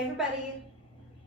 Hey everybody,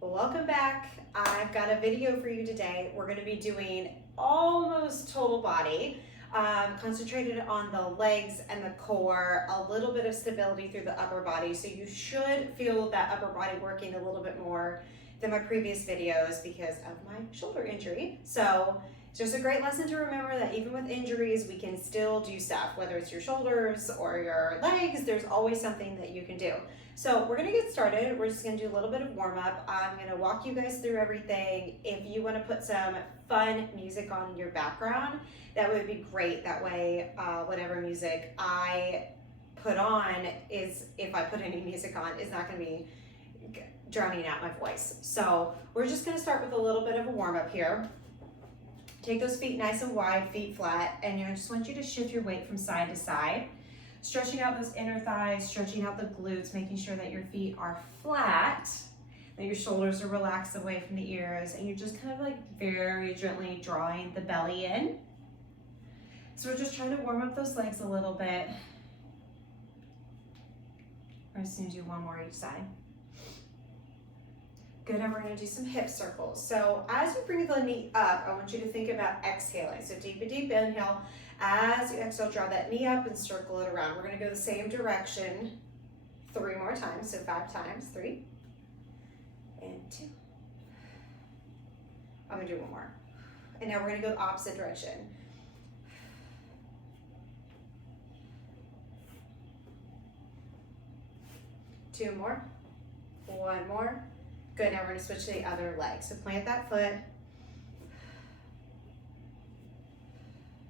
welcome back. I've got a video for you today. We're going to be doing almost total body, concentrated on the legs and the core, a little bit of stability through the upper body. So you should feel that upper body working a little bit more than my previous videos because of my shoulder injury. So it's just a great lesson to remember that even with injuries, we can still do stuff, whether it's your shoulders or your legs, there's always something that you can do. So we're gonna get started. We're just gonna do a little bit of warm up. I'm gonna walk you guys through everything. If you wanna put some fun music on in your background, that would be great. That way, whatever music I put on is, if I put any music on, is not gonna be drowning out my voice. So we're just gonna start with a little bit of a warm up here. Take those feet nice and wide, feet flat, and I just want you to shift your weight from side to side. Stretching out those inner thighs, stretching out the glutes, making sure that your feet are flat, that your shoulders are relaxed away from the ears, and you're just kind of like very gently drawing the belly in. So we're just trying to warm up those legs a little bit. We're just gonna do one more each side. Good, and we're gonna do some hip circles. So as you bring the knee up, I want you to think about exhaling. So deep inhale. As you exhale, draw that knee up and circle it around. We're gonna go the same direction 3 more times, so 5 times. 3 and 2. I'm gonna do one more. And now we're gonna go the opposite direction. Two more, one more. Good, now we're gonna switch to the other leg. So plant that foot.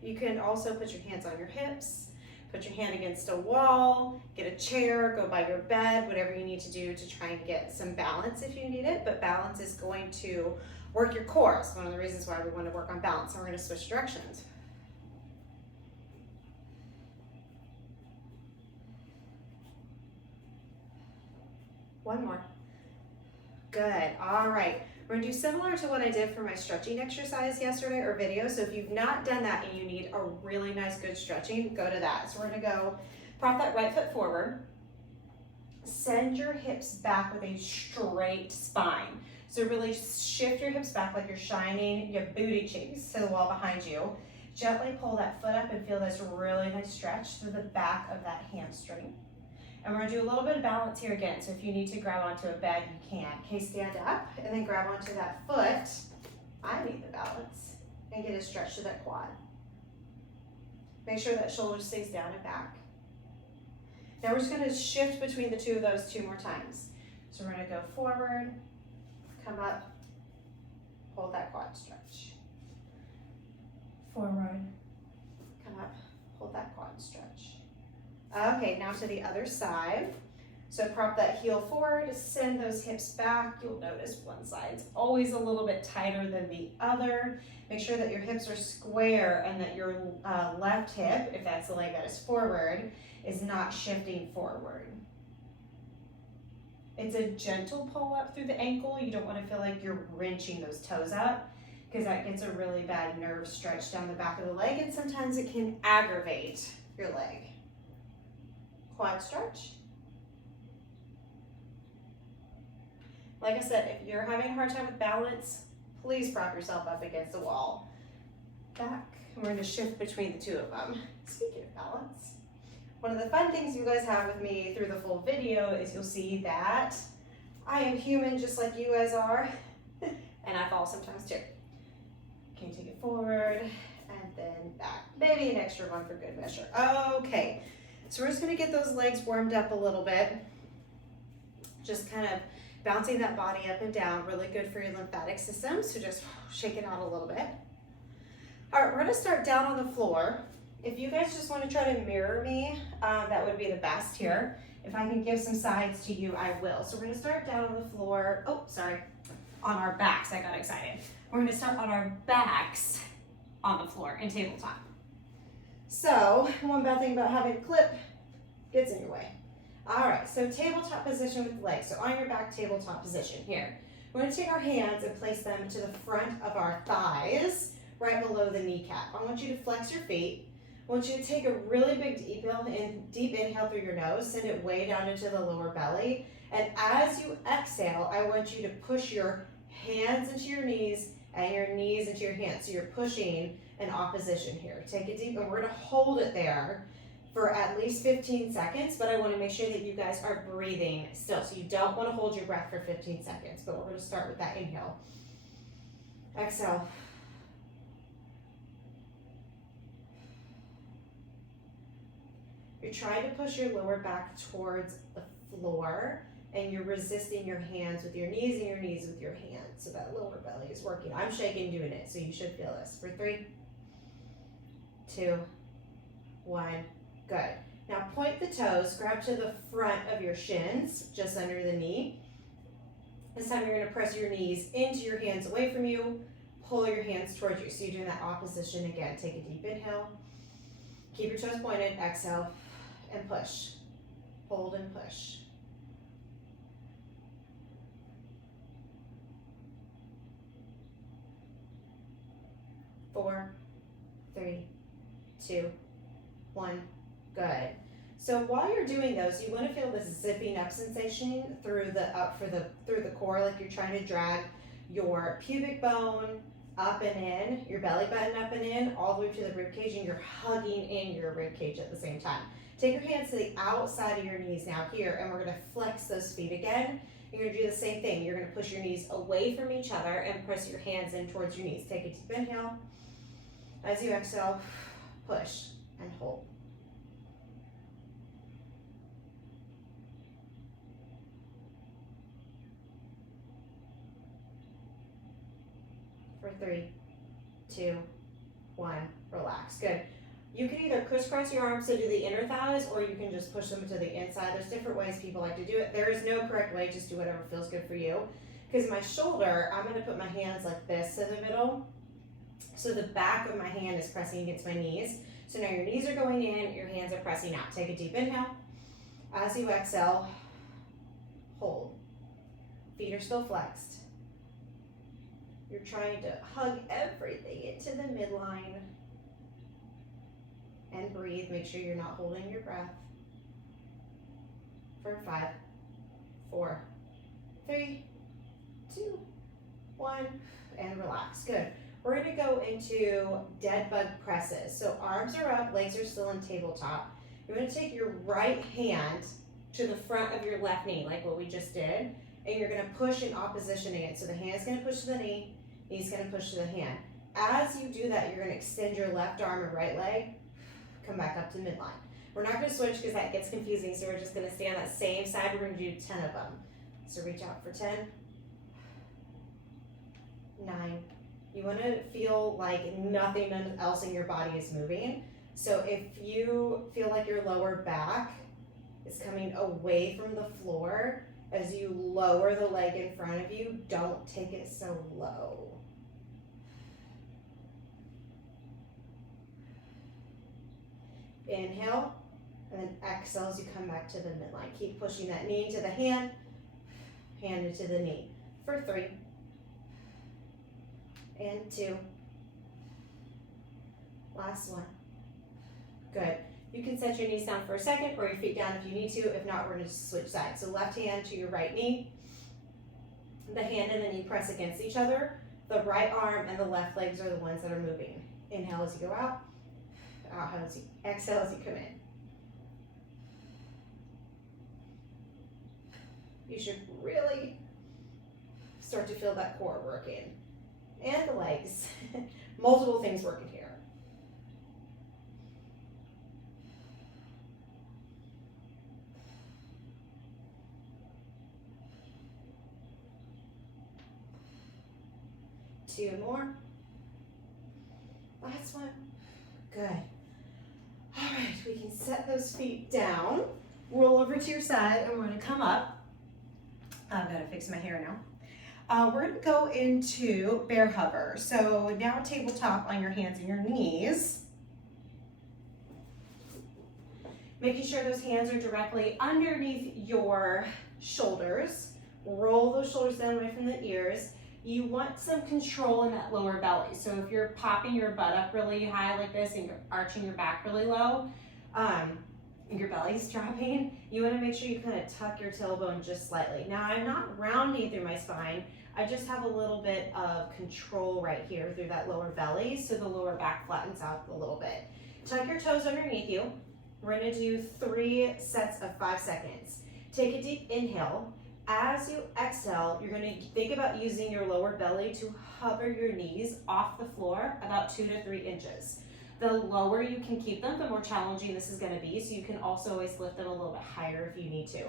You can also put your hands on your hips, put your hand against a wall, get a chair, go by your bed, whatever you need to do to try and get some balance if you need it, but balance is going to work your core. It's one of the reasons why we want to work on balance, and we're gonna switch directions. One more. Good, all right. We're gonna do similar to what I did for my stretching exercise yesterday or video. So if you've not done that and you need a really nice good stretching, go to that. So we're gonna go prop that right foot forward. Send your hips back with a straight spine. So really shift your hips back like you're shining your booty cheeks to the wall behind you. Gently pull that foot up and feel this really nice stretch through the back of that hamstring. And we're gonna do a little bit of balance here again. So if you need to grab onto a bed, you can. Okay, stand up and then grab onto that foot. I need the balance. And get a stretch to that quad. Make sure that shoulder stays down and back. Now we're just gonna shift between the two of those 2 more times. So we're gonna go forward, come up, hold that quad stretch. Forward, come up, hold that quad stretch. Okay, now to the other side. So prop that heel forward, send those hips back. You'll notice one side's always a little bit tighter than the other. Make sure that your hips are square and that your left hip, if that's the leg that is forward, is not shifting forward. It's a gentle pull up through the ankle. You don't want to feel like you're wrenching those toes up because that gets a really bad nerve stretch down the back of the leg, and sometimes it can aggravate your leg. Quad stretch. Like I said, if you're having a hard time with balance, please prop yourself up against the wall. Back. We're going to shift between the 2 of them. Speaking of balance, one of the fun things you guys have with me through the full video is you'll see that I am human just like you guys are, and I fall sometimes too. Okay, take it forward and then back. Maybe an extra one for good measure. Okay. So we're just gonna get those legs warmed up a little bit. Just kind of bouncing that body up and down, really good for your lymphatic system. So just shake it out a little bit. All right, we're gonna start down on the floor. If you guys just wanna try to mirror me, that would be the best here. If I can give some sides to you, I will. So we're gonna start down on the floor. Oh, sorry, on our backs, I got excited. We're gonna start on our backs on the floor in tabletop. So, one bad thing about having a clip, gets in your way. All right, so tabletop position with legs. So on your back, tabletop position here. We're gonna take our hands and place them to the front of our thighs, right below the kneecap. I want you to flex your feet. I want you to take a really big deep inhale through your nose, send it way down into the lower belly, And as you exhale, I want you to push your hands into your knees and your knees into your hands. So you're pushing in opposition here. Take it deep, and we're gonna hold it there for at least 15 seconds, but I wanna make sure that you guys are breathing still. So you don't wanna hold your breath for 15 seconds, but we're gonna start with that inhale. Exhale. You're trying to push your lower back towards the floor, and you're resisting your hands with your knees and your knees with your hands. So that lower belly is working. I'm shaking doing it, so you should feel this. For 3, 2, 1, good. Now point the toes, grab to the front of your shins, just under the knee. This time you're gonna press your knees into your hands away from you, pull your hands towards you. So you're doing that opposition again. Take a deep inhale. Keep your toes pointed, exhale, and push. Hold and push. 4, 3, 2, 1, good. So while you're doing those, you want to feel this zipping up sensation through the core, like you're trying to drag your pubic bone up and in, your belly button up and in, all the way to the rib cage, and you're hugging in your rib cage at the same time. Take your hands to the outside of your knees now here, and we're going to flex those feet again. You're going to do the same thing. You're going to push your knees away from each other and press your hands in towards your knees. Take a deep inhale. As you exhale, push and hold. For 3, 2, 1, relax. Good. You can either crisscross your arms to do the inner thighs, or you can just push them to the inside. There's different ways people like to do it. There is no correct way, just do whatever feels good for you. Because my shoulder, I'm gonna put my hands like this in the middle. So the back of my hand is pressing against my knees. So now your knees are going in, your hands are pressing out. Take a deep inhale. As you exhale, hold. Feet are still flexed. You're trying to hug everything into the midline. And breathe. Make sure you're not holding your breath. For 5, 4, 3, 2, 1, and relax. Good. We're going to go into dead bug presses. So arms are up, legs are still on tabletop. You're going to take your right hand to the front of your left knee, like what we just did, and you're going to push in opposition again. So the hand's going to push to the knee, knee's going to push to the hand. As you do that, you're going to extend your left arm and right leg, come back up to midline. We're not going to switch because that gets confusing, so we're just going to stay on that same side. We're going to do 10 of them. So reach out for 10, 9. You want to feel like nothing else in your body is moving. So if you feel like your lower back is coming away from the floor, as you lower the leg in front of you, don't take it so low. Inhale, and then exhale as you come back to the midline. Keep pushing that knee into the hand into the knee. For 3, and 2. Last one. Good. You can set your knees down for a second or your feet down if you need to. If not, we're going to just switch sides. So left hand to your right knee. The hand and the knee press against each other. The right arm and the left legs are the ones that are moving. Inhale as you go out. Out as you exhale as you come in. You should really start to feel that core working. And the legs. Multiple things working here. Two more. Last one. Good. All right, we can set those feet down. Roll over to your side, and we're going to come up. I've got to fix my hair now. We're going to go into bear hover. So now tabletop on your hands and your knees. Making sure those hands are directly underneath your shoulders. Roll those shoulders down away from the ears. You want some control in that lower belly. So if you're popping your butt up really high like this and you're arching your back really low, your belly's dropping, you want to make sure you kind of tuck your tailbone just slightly. Now I'm not rounding through my spine, I just have a little bit of control right here through that lower belly, so the lower back flattens out a little bit. Tuck your toes underneath you. We're going to do 3 sets of 5 seconds. Take a deep inhale. As you exhale, you're going to think about using your lower belly to hover your knees off the floor about 2 to 3 inches. The lower you can keep them, the more challenging this is going to be, so you can also always lift them a little bit higher if you need to.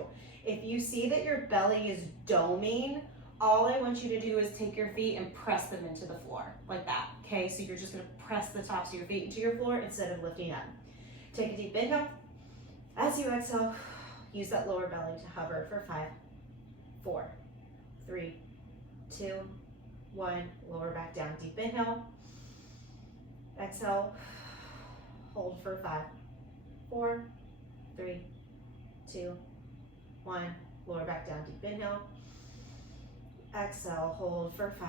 If you see that your belly is doming, all I want you to do is take your feet and press them into the floor, like that, okay? So you're just going to press the tops of your feet into your floor instead of lifting up. Take a deep inhale. As you exhale, use that lower belly to hover for 5, 4, 3, 2, 1. Lower back down. Deep inhale. Exhale. Hold for 5, 4, 3, 2, 1. Lower back down. Deep inhale. Exhale. Hold for 5,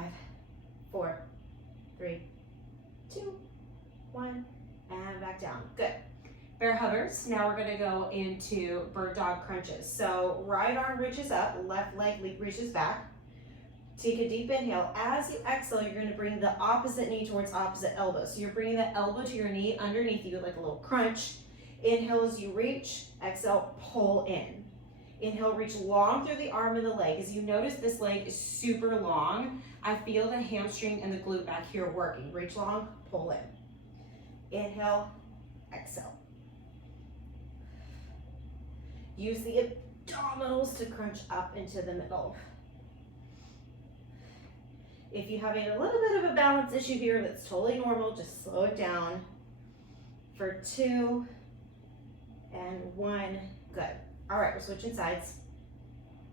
4, 3, 2, 1. And back down. Good. Bear hovers. Now we're going to go into bird dog crunches. So right arm reaches up, left leg reaches back. Take a deep inhale. As you exhale, you're going to bring the opposite knee towards opposite elbow. So you're bringing the elbow to your knee underneath you like a little crunch. Inhale as you reach. Exhale, pull in. Inhale, reach long through the arm and the leg. As you notice, this leg is super long. I feel the hamstring and the glute back here working. Reach long, pull in. Inhale, exhale. Use the abdominals to crunch up into the middle. If you're having a little bit of a balance issue here, that's totally normal. Just slow it down for 2 and 1. Good. All right, we're switching sides.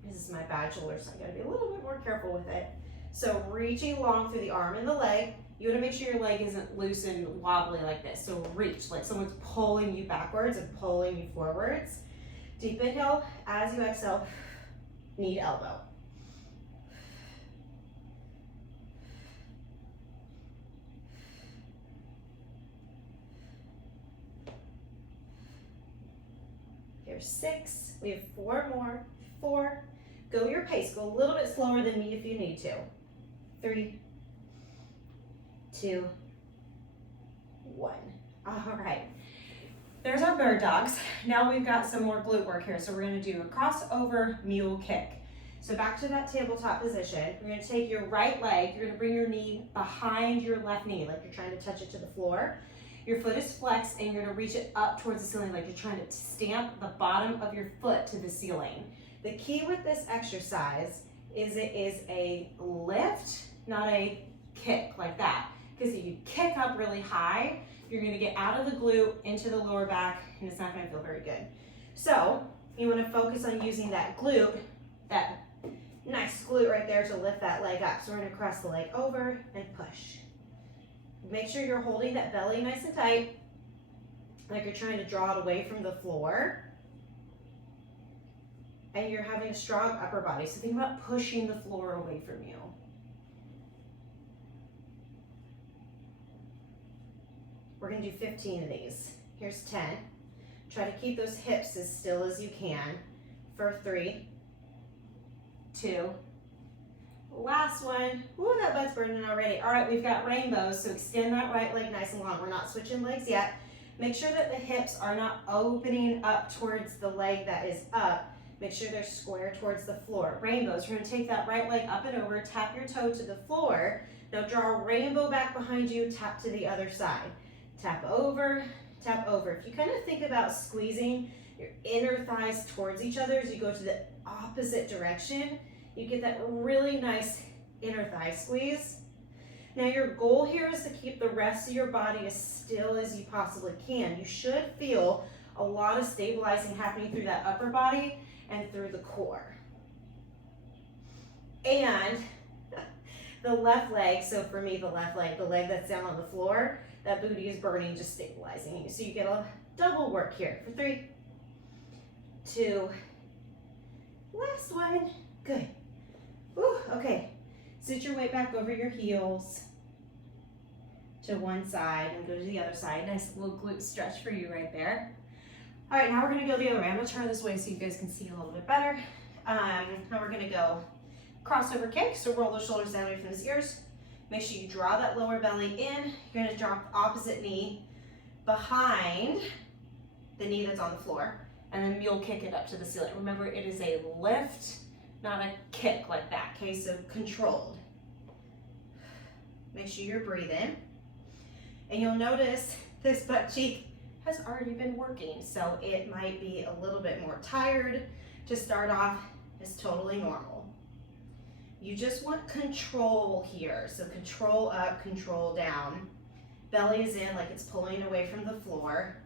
This is my bad shoulder, so I gotta be a little bit more careful with it. So reaching long through the arm and the leg. You wanna make sure your leg isn't loose and wobbly like this. So reach, like someone's pulling you backwards and pulling you forwards. Deep inhale. As you exhale, knee to elbow. Here's 6. We have 4 more. 4. Go your pace. Go a little bit slower than me if you need to. 3, 2, 1. All right. There's our bird dogs. Now we've got some more glute work here. So we're going to do a crossover mule kick. So back to that tabletop position. We're going to take your right leg. You're going to bring your knee behind your left knee, like you're trying to touch it to the floor. Your foot is flexed and you're going to reach it up towards the ceiling, like you're trying to stamp the bottom of your foot to the ceiling. The key with this exercise is it is a lift, not a kick like that. Because if you kick up really high, you're going to get out of the glute into the lower back, and it's not going to feel very good. So you want to focus on using that glute, that nice glute right there, to lift that leg up. So we're going to cross the leg over and push. Make sure you're holding that belly nice and tight, like you're trying to draw it away from the floor. And you're having a strong upper body. So think about pushing the floor away from you. We're going to do 15 of these. Here's 10. Try to keep those hips as still as you can for 3, 2. Last one. Ooh, that butt's burning already. All right, we've got rainbows, so extend that right leg nice and long. We're not switching legs yet. Make sure that the hips are not opening up towards the leg that is up. Make sure they're square towards the floor. Rainbows. We're going to take that right leg up and over, tap your toe to the floor. Now draw a rainbow back behind you, tap to the other side. Tap over, tap over. If you kind of think about squeezing your inner thighs towards each other as you go to the opposite direction, you get that really nice inner thigh squeeze. Now your goal here is to keep the rest of your body as still as you possibly can. You should feel a lot of stabilizing happening through that upper body and through the core. And the left leg, so for me, the left leg, the leg that's down on the floor, that booty is burning, just stabilizing you. So you get a double work here for 3, 2, last one. Good. Whew, okay. Sit your weight back over your heels to one side and go to the other side. Nice little glute stretch for you right there. All right, now we're gonna go the other way. I'm gonna turn this way so you guys can see a little bit better. Now we're gonna go crossover kick, so roll those shoulders down away from the ears. Make sure you draw that lower belly in. You're gonna drop the opposite knee behind the knee that's on the floor, and then mule kick it up to the ceiling. Remember, it is a lift, not a kick like that, okay? So controlled. Make sure you're breathing. And you'll notice this butt cheek has already been working, so it might be a little bit more tired to start off. Is totally normal. You just want control here, so control up, control down. Belly is in like it's pulling away from the floor.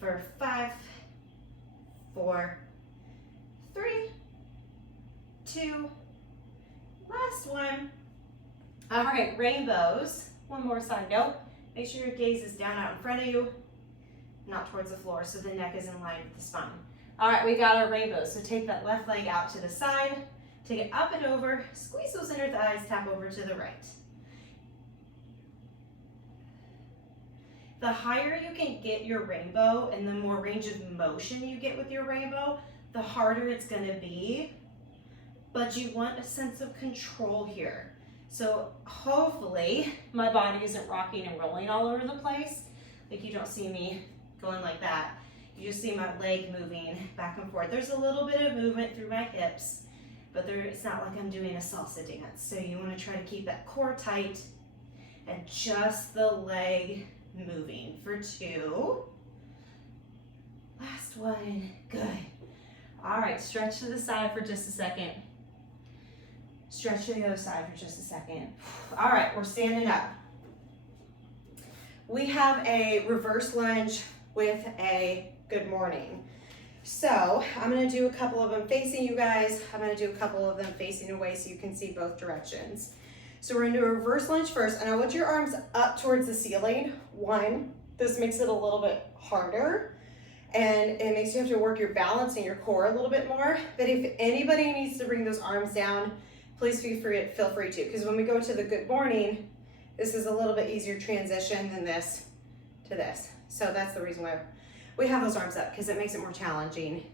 For 5, 4, 3, 2, last one. All right, rainbows. One more side note. Make sure your gaze is down out in front of you, not towards the floor, so the neck is in line with the spine. All right, we got our rainbows. So take that left leg out to the side, take it up and over, squeeze those inner thighs, tap over to the right. The higher you can get your rainbow and the more range of motion you get with your rainbow, the harder it's gonna be, but you want a sense of control here. So hopefully my body isn't rocking and rolling all over the place. Like you don't see me going like that. You just see my leg moving back and forth. There's a little bit of movement through my hips, but it's not like I'm doing a salsa dance. So you want to try to keep that core tight and just the leg moving. For 2. Last one. Good. All right, stretch to the side for just a second. Stretch to the other side for just a second. All right, we're standing up. We have a reverse lunge with a good morning. So I'm gonna do a couple of them facing you guys. I'm gonna do a couple of them facing away so you can see both directions. So we're gonna do a reverse lunge first, and I want your arms up towards the ceiling. 1, this makes it a little bit harder, and it makes you have to work your balance and your core a little bit more. But if anybody needs to bring those arms down, please feel free to, because when we go to the good morning, this is a little bit easier transition than this to this. So that's the reason why we have those arms up, because it makes it more challenging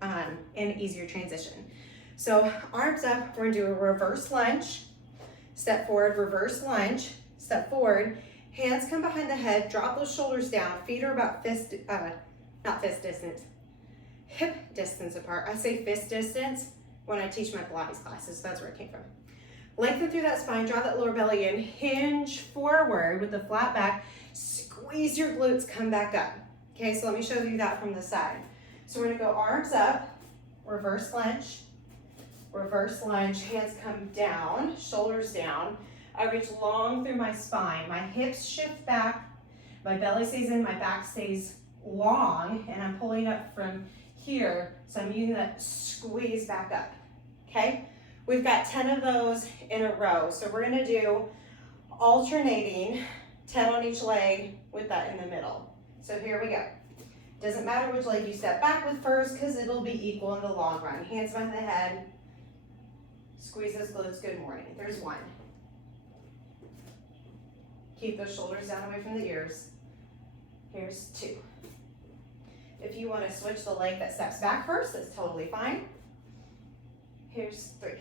and easier transition. So arms up, we're gonna do a reverse lunge, step forward, reverse lunge, step forward, hands come behind the head, drop those shoulders down, feet are about not fist distance, hip distance apart. I say fist distance when I teach my Pilates classes, that's where it came from. Lengthen through that spine, draw that lower belly in, hinge forward with the flat back, squeeze your glutes, come back up. Okay, so let me show you that from the side. So we're gonna go arms up, reverse lunge, hands come down, shoulders down. I reach long through my spine, my hips shift back, my belly stays in, my back stays long, and I'm pulling up from here, so I'm using that squeeze back up, okay? We've got 10 of those in a row, so we're gonna do alternating 10 on each leg with that in the middle. So here we go. Doesn't matter which leg you step back with first, because it'll be equal in the long run. Hands behind the head, squeeze those glutes, good morning. There's 1. Keep those shoulders down away from the ears. Here's 2. If you want to switch the leg that steps back first, that's totally fine. Here's 3.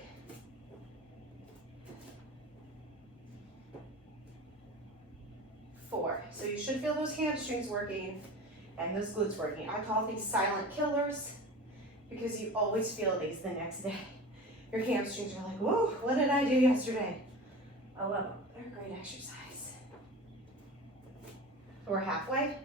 4. So you should feel those hamstrings working and those glutes working. I call these silent killers because you always feel these the next day. Your hamstrings are like, whoa, what did I do yesterday? I love them. They're a great exercise. We're halfway.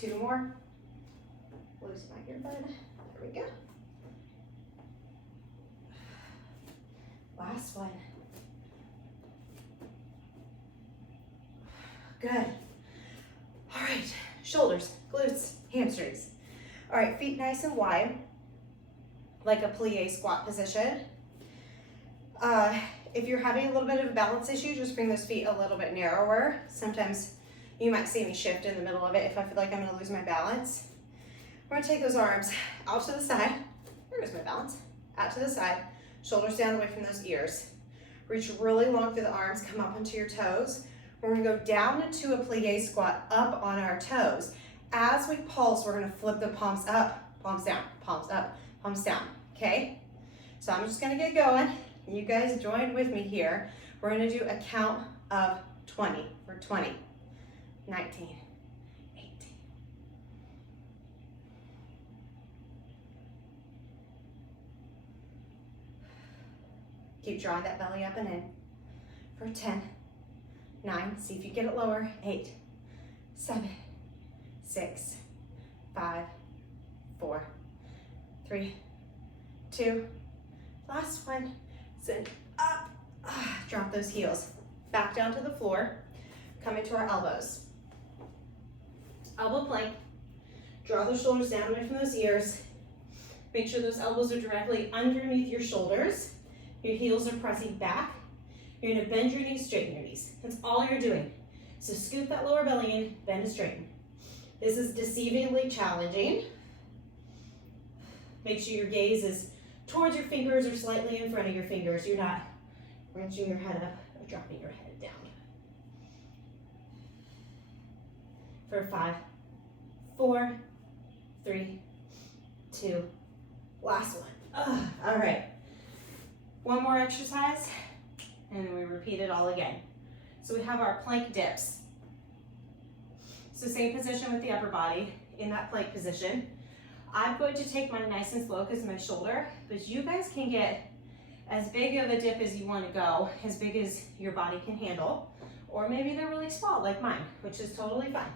Two more. Lose my earbud. There we go. Last one. Good. All right, shoulders, glutes, hamstrings. All right, feet nice and wide, like a plie squat position. If you're having a little bit of a balance issue, just bring those feet a little bit narrower. Sometimes you might see me shift in the middle of it if I feel like I'm gonna lose my balance. We're gonna take those arms out to the side. There goes my balance. Out to the side, shoulders down away from those ears. Reach really long through the arms, come up onto your toes. We're gonna go down into a plie squat, up on our toes. As we pulse, we're gonna flip the palms up, palms down, palms up, palms down, okay? So I'm just gonna get going. You guys join with me here. We're gonna do a count of 20 for 20, 19, 18. Keep drawing that belly up and in for 10, 9, see if you get it lower, 8, 7, 6, 5, 4, 3, 2, last one, send up, drop those heels, back down to the floor, come into our elbows. Elbow plank, draw those shoulders down away from those ears, make sure those elbows are directly underneath your shoulders, your heels are pressing back, you're gonna bend your knees, straighten your knees. That's all you're doing. So scoop that lower belly in, bend and straighten. This is deceivingly challenging. Make sure your gaze is towards your fingers or slightly in front of your fingers. You're not wrenching your head up or dropping your head down. For 5, 4, 3, 2, last one. All right. One more exercise, and then we repeat it all again. So we have our plank dips. So same position with the upper body in that plank position. I'm going to take mine nice and slow because of my shoulder, but you guys can get as big of a dip as you want to go, as big as your body can handle, or maybe they're really small like mine, which is totally fine.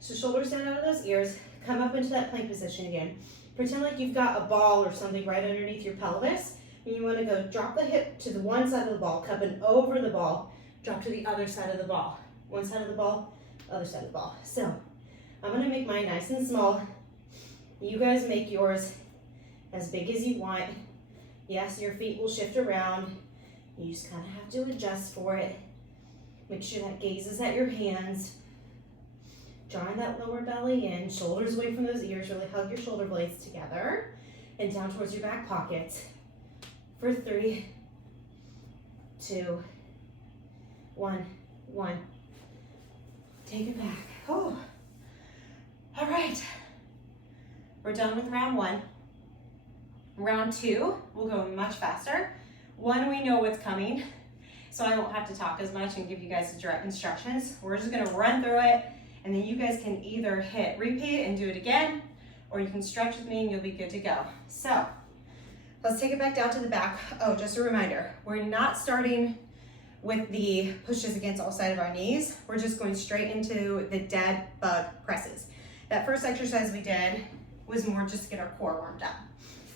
So shoulders down out of those ears, come up into that plank position again. Pretend like you've got a ball or something right underneath your pelvis, and you want to go drop the hip to the one side of the ball, cupping over the ball, drop to the other side of the ball. One side of the ball, other side of the ball. So I'm going to make mine nice and small. You guys make yours as big as you want. Yes, your feet will shift around. You just kind of have to adjust for it. Make sure that gaze is at your hands. Drawing that lower belly in, shoulders away from those ears. Really hug your shoulder blades together and down towards your back pocket. For 3, 2, 1, 1. Take it back. Oh. All right. We're done with round 1. Round 2, we'll go much faster. 1, we know what's coming, so I won't have to talk as much and give you guys the direct instructions. We're just gonna run through it, and then you guys can either hit repeat and do it again, or you can stretch with me and you'll be good to go. So, let's take it back down to the back. Oh, just a reminder, we're not starting with the pushes against all sides of our knees. We're just going straight into the dead bug presses. That first exercise we did was more just to get our core warmed up.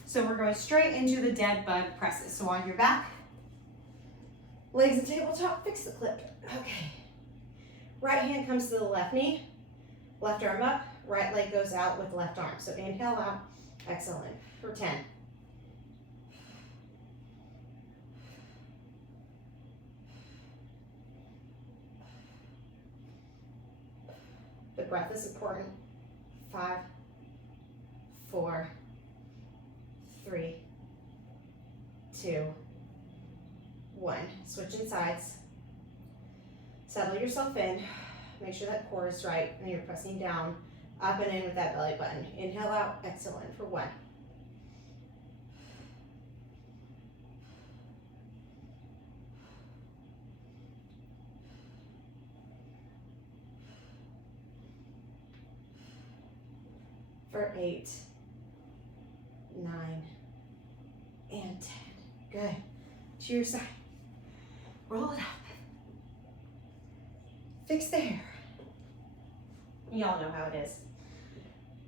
So we're going straight into the dead bug presses. So on your back, legs at tabletop, fix the clip. Okay. Right hand comes to the left knee, left arm up, right leg goes out with left arm. So inhale out, exhale in for 10. The breath is important. 5, 4, 3, 2, 1. Switching sides. Settle yourself in. Make sure that core is right and you're pressing down, up and in with that belly button. Inhale out, exhale in for 1. For 8, 9, and 10. Good. To your side. Roll it up. Fix the hair. Y'all know how it is.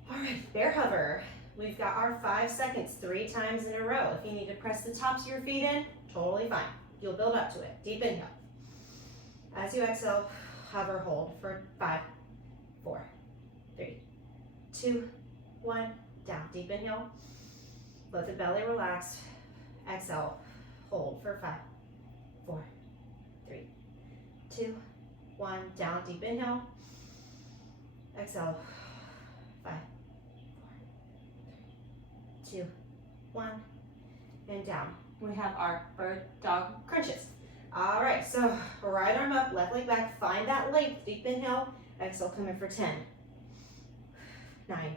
All right, bear hover. We've got our 5 seconds, 3 times in a row. If you need to press the tops of your feet in, totally fine. You'll build up to it. Deep inhale. As you exhale, hover, hold for 5, 4, 3, 2, 1, down. Deep inhale. Let the belly relax. Exhale, hold for 5, 4, 3, 2, 1. Down, deep inhale. Exhale. 5, 4, 3, 2, 1. And down. We have our bird dog crunches. All right, so right arm up, left leg back. Find that length. Deep inhale. Exhale, come in for 10, 9,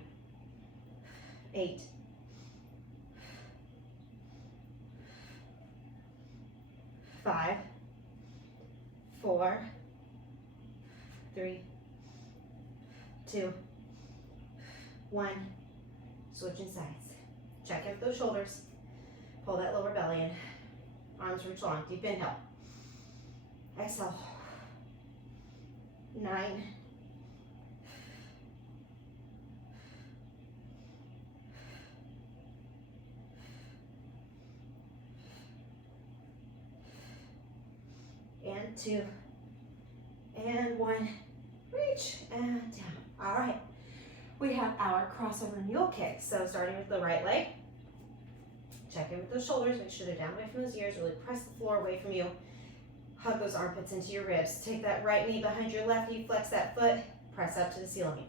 8, 5, 4, 3, 2, 1. Switching sides. Check out those shoulders. Pull that lower belly in. Arms reach long. Deep inhale. Exhale. 9, 2, and 1. Reach and down. All right. We have our crossover mule kick. So starting with the right leg. Check in with those shoulders. Make sure they're down away from those ears. Really press the floor away from you. Hug those armpits into your ribs. Take that right knee behind your left knee. Flex that foot. Press up to the ceiling.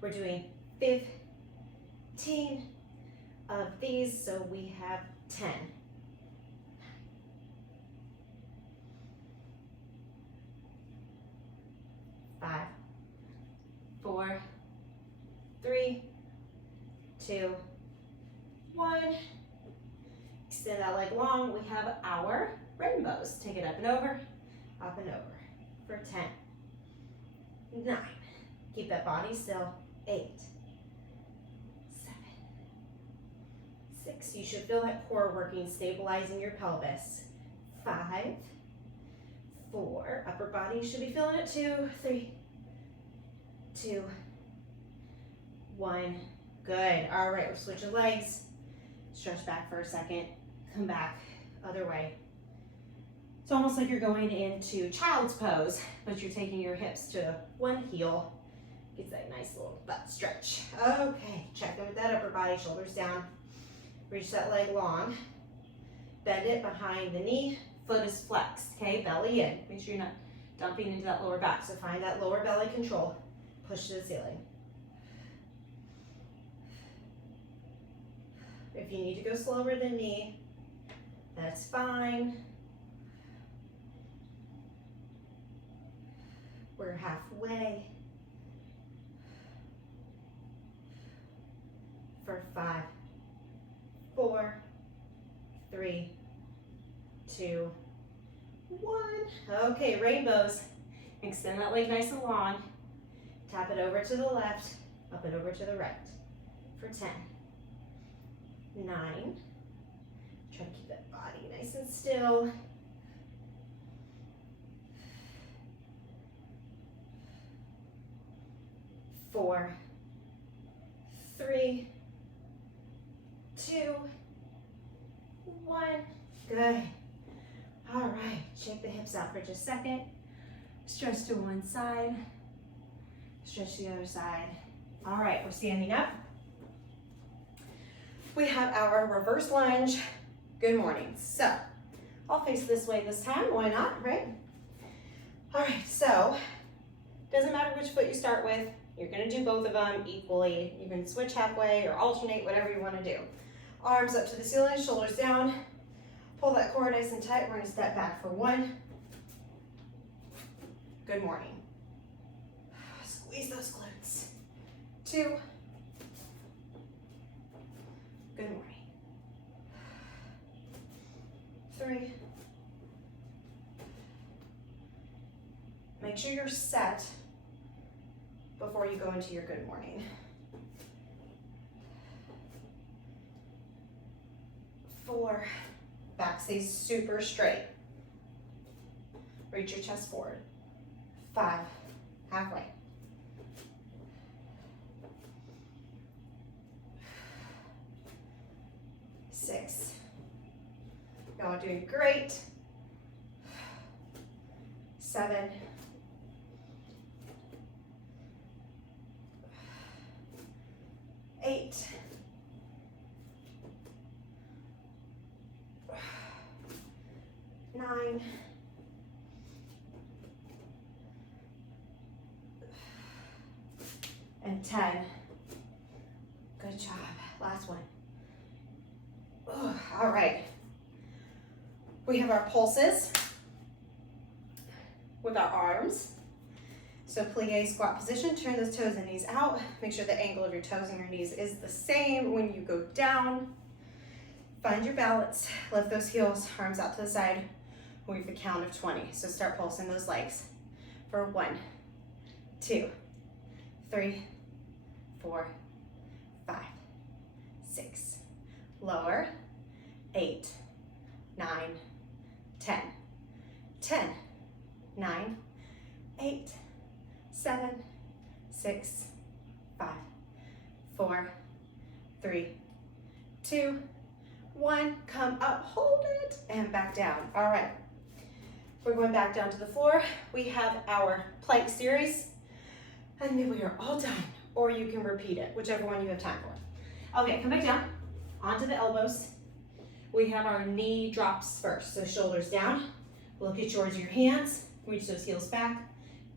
We're doing 15 of these. So we have 10. 5, 4, 3, 2, 1. Extend that leg long. We have our rainbows. Take it up and over for 10, 9. Keep that body still. 8, 7, 6. You should feel that core working, stabilizing your pelvis. 5, 4. Upper body, you should be feeling it. 2, 3, 2, 1. Good. All right, we're switching legs. Stretch back for a second. Come back, other way. It's almost like you're going into child's pose, but you're taking your hips to one heel. Gets that nice little butt stretch. Okay, check in with that upper body, shoulders down. Reach that leg long. Bend it behind the knee. Foot is flexed, okay? Belly in. Make sure you're not dumping into that lower back. So find that lower belly control. Push to the ceiling. If you need to go slower than me, that's fine. We're halfway. For 5, 4, 3, 2, 1. Okay, rainbows. Extend that leg nice and long. Tap it over to the left, up and over to the right. For 10, 9. Try to keep that body nice and still. 4, 3, 2, 1. Good. All right, shake the hips out for just a second. Stretch to one side. Stretch to the other side. All right, we're standing up. We have our reverse lunge. Good morning. So, I'll face this way this time. Why not, right? All right, so, doesn't matter which foot you start with. You're gonna do both of them equally. You can switch halfway or alternate, whatever you wanna do. Arms up to the ceiling, shoulders down. Pull that core nice and tight. We're gonna step back for 1. Good morning. Squeeze those glutes. 2. Good morning. 3. Make sure you're set before you go into your good morning. 4. Back stays super straight. Reach your chest forward. 5. Halfway. 6. Y'all are doing great. 7. 8. 9. 9, 10. Good job. Last one. All right. We have our pulses with our arms. So plie squat position, turn those toes and knees out. Make sure the angle of your toes and your knees is the same when you go down. Find your balance, lift those heels, arms out to the side. We have the count of 20. So start pulsing those legs for 1, 2, 3, 4, 5, 6. Lower, 8, 9, 10. 10, 9, 8, 7, 6, 5, 4, 3, 2, 1. Come up, hold it, and back down. All right. We're going back down to the floor. We have our plank series, and then we are all done. Or you can repeat it, whichever one you have time for. Okay, come back down, onto the elbows. We have our knee drops first. So shoulders down, look at towards your hands, reach those heels back,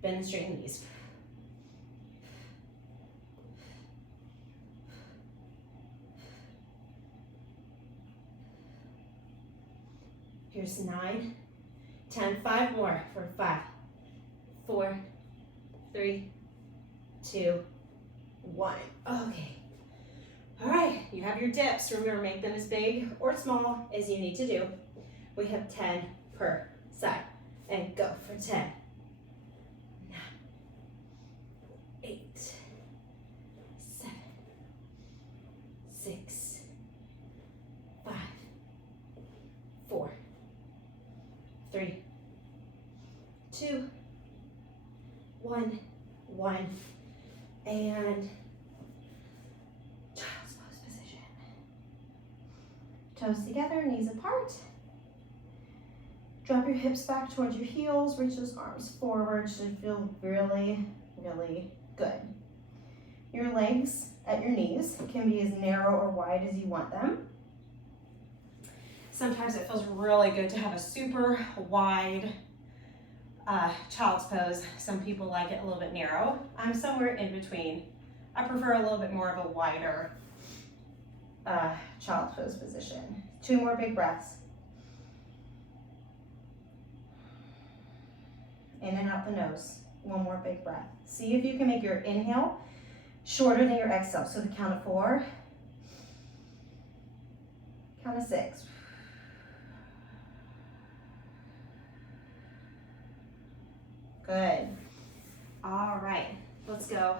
bend and straighten the knees. Here's 9, 10, 5 more for 5, 4, 3, 2, 1. Okay. All right, you have your dips. Remember, make them as big or small as you need to do. We have 10 per side. And go for 10, 9, 8, 7, 6, 5, 4, 3, 2, 1, 1, and child's pose position. Toes together, knees apart. Drop your hips back towards your heels, reach those arms forward. Should feel really, really good. Your legs at your knees can be as narrow or wide as you want them. Sometimes it feels really good to have a super wide child's pose. Some people like it a little bit narrow. I'm somewhere in between. I prefer a little bit more of a wider child's pose position. 2 more big breaths. In and out the nose. 1 more big breath. See if you can make your inhale shorter than your exhale. So the count of 4, count of 6. Good. All right, let's go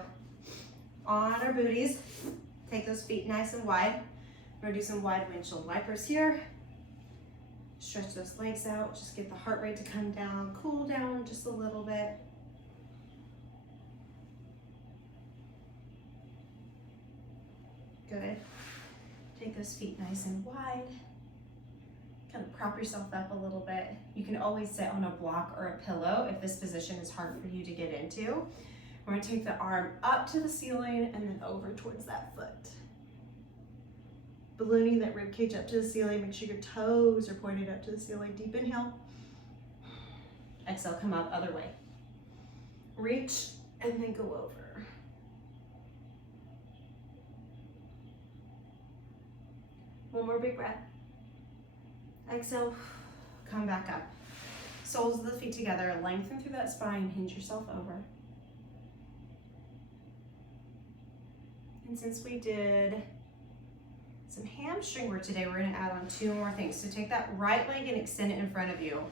on our booties. Take those feet nice and wide. We're gonna do some wide windshield wipers here. Stretch those legs out. Just get the heart rate to come down, cool down just a little bit. Good. Take those feet nice and wide. Kind of prop yourself up a little bit. You can always sit on a block or a pillow if this position is hard for you to get into. We're gonna take the arm up to the ceiling and then over towards that foot. Ballooning that rib cage up to the ceiling. Make sure your toes are pointed up to the ceiling. Deep inhale. Exhale, come up other way. Reach and then go over. One more big breath. Exhale, come back up. Soles of the feet together, lengthen through that spine, hinge yourself over. And since we did some hamstring work today, we're gonna add on 2 more things. So take that right leg and extend it in front of you.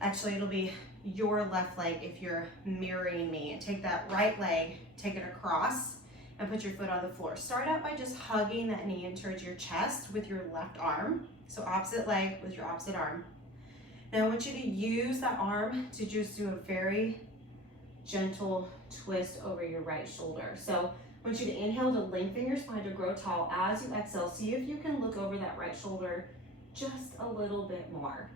Actually, it'll be your left leg if you're mirroring me. And take that right leg, take it across, and put your foot on the floor. Start out by just hugging that knee in towards your chest with your left arm. So opposite leg with your opposite arm. Now I want you to use that arm to just do a very gentle twist over your right shoulder. So I want you to inhale to lengthen your spine to grow tall. As you exhale, see if you can look over that right shoulder just a little bit more.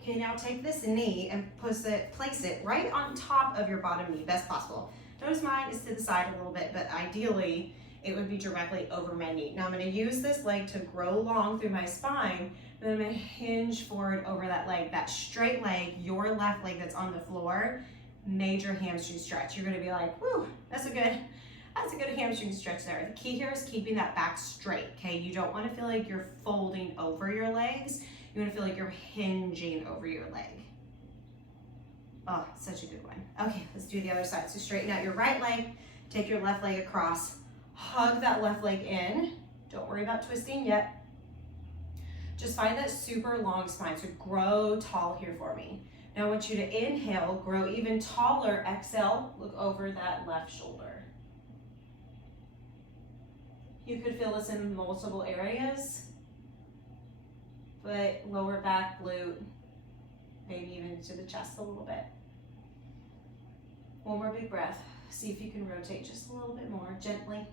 Okay, now take this knee and place it right on top of your bottom knee, best possible. Notice mine is to the side a little bit, but ideally it would be directly over my knee. Now I'm gonna use this leg to grow long through my spine, and then I'm gonna hinge forward over that leg, that straight leg, your left leg that's on the floor, major hamstring stretch. You're gonna be like, whew, that's a good hamstring stretch there. The key here is keeping that back straight, okay? You don't wanna feel like you're folding over your legs. You wanna feel like you're hinging over your leg. Oh, such a good one. Okay, let's do the other side. So straighten out your right leg, take your left leg across, hug that left leg in. Don't worry about twisting yet. Just find that super long spine, so grow tall here for me. Now I want you to inhale, grow even taller, exhale, look over that left shoulder. You could feel this in multiple areas, but lower back, glute, maybe even to the chest a little bit. One more big breath. See if you can rotate just a little bit more, gently.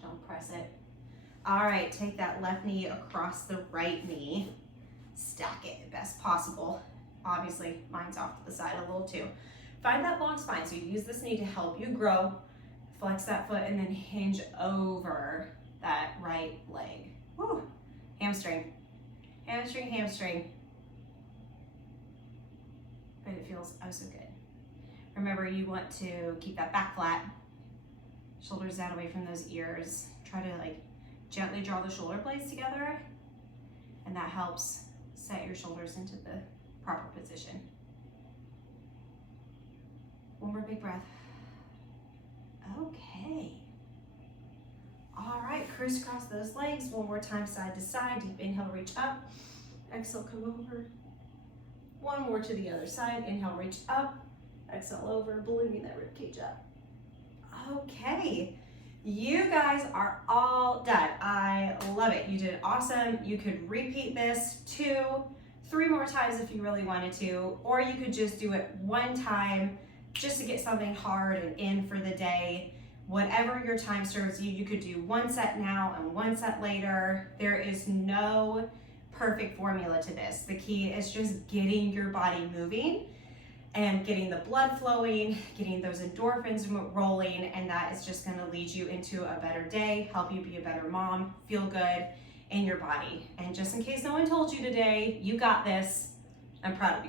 Don't press it. All right, take that left knee across the right knee. Stack it best possible. Obviously, mine's off to the side a little too. Find that long spine, so you use this knee to help you grow. Flex that foot and then hinge over that right leg. Woo. Hamstring, hamstring, hamstring. But it feels oh so good. Remember, you want to keep that back flat, shoulders out away from those ears. Try to like gently draw the shoulder blades together, and that helps set your shoulders into the proper position. One more big breath. Okay. All right, crisscross those legs. One more time, side to side. Deep inhale, reach up. Exhale, come over. One more to the other side. Inhale, reach up. Exhale over, ballooning that rib cage up. Okay, you guys are all done. I love it. You did awesome. You could repeat this 2, 3 more times if you really wanted to, or you could just do it one time just to get something hard and in for the day. Whatever your time serves you, you could do 1 set now and 1 set later. There is no perfect formula to this. The key is just getting your body moving and getting the blood flowing, getting those endorphins rolling, and that is just gonna lead you into a better day, help you be a better mom, feel good in your body. And just in case no one told you today, you got this. I'm proud of you.